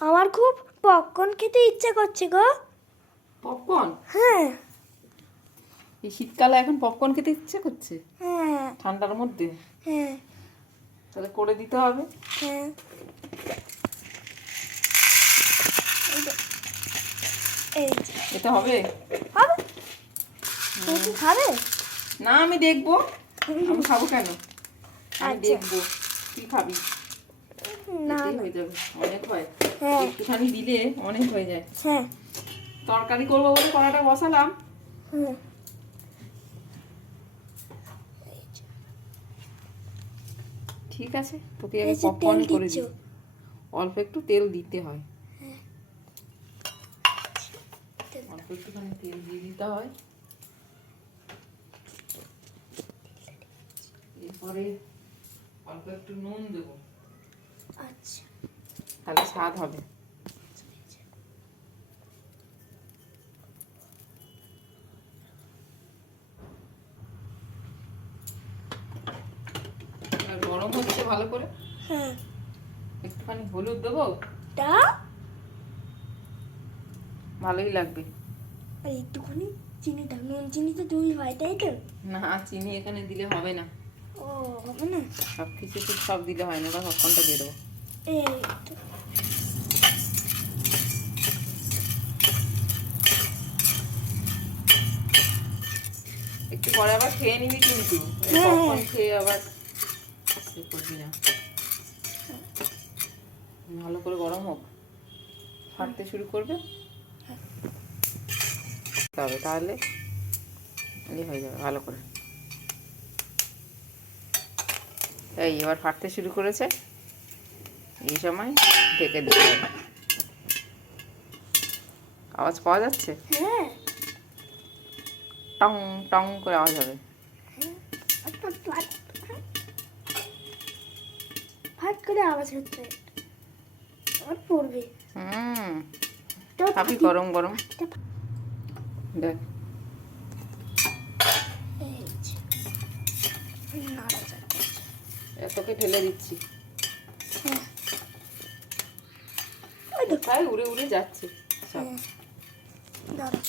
আমার খুব পপকর্ন খেতে ইচ্ছে করছে গো। পপকর্ন? হ্যাঁ এই শীতকালে এখন পপকর্ন খেতে ইচ্ছে করছে? হ্যাঁ ঠান্ডার মধ্যে? হ্যাঁ তাহলে করে দিতে হবে। হ্যাঁ এই যে, এটা হবে? হবে। তুমি কি খাবে? না, আমি দেখবো। আমি খাবো কেন? আমি আচ্ছা। দেখবো। তুই খাবি? না এতেই না। হয়ে যাবে, অনেক হয়। হ্যাঁ একটুখানি দিলে অনেক হয়ে যায়। হ্যাঁ তরকারি করবো বলে কড়াটা বসালাম। হ্যাঁ ঠিক আছে, তোকে এই আমি যে তেল পপকর্ন করে দিচ্ছ। দিই। অল্প একটু তেল দিতে হয়। অল্প একটুখানি তেল দিয়ে দিতে হয়। এরপরে অল্প একটু নুন দেবো, আচ্ছা তাহলে স্বাদ হবে। আর গরম হচ্ছে ভালো করে। হ্যাঁ একটুখানি হলুদ দেবো, তা ভালোই লাগবে। আর একটুখানি চিনিটা, নুন চিনি তো দুই হয় তাই তো? না, চিনি এখানে দিলে হবে না। ও হবে না। সব কিছু তো সব দিলে হয় না, বা পপকর্নটা দিয়ে দেবো। এই তো। একটু পরে আবার খেয়ে নিবি কিন্তু, হ্যাঁ, পপকর্ন হ্যাঁ। খেয়ে আবার ইয়ে করবি না। ভালো করে গরম হোক, ফাটতে শুরু করবে, তবে তাহলে হয়ে যাবে ভালো করে। এই এবার ফাটতে শুরু করেছে, এই সময় ঢেকে দিতে হবে। আওয়াজ পাওয়া যাচ্ছে? হ্যাঁ টং টং করে আওয়াজ হবে। ফাট করে আওয়াজ হচ্ছে, আর পড়বে। তো খাবি গরম গরম? দেখ, এই যে, নাড়াচাড়া করছে। তোকে ঢেলে দিচ্ছি। হ্যাঁ। ওই দেখো। কোথায় উড়ে উড়ে যাচ্ছে সব। হ্যাঁ, দাঁড়া।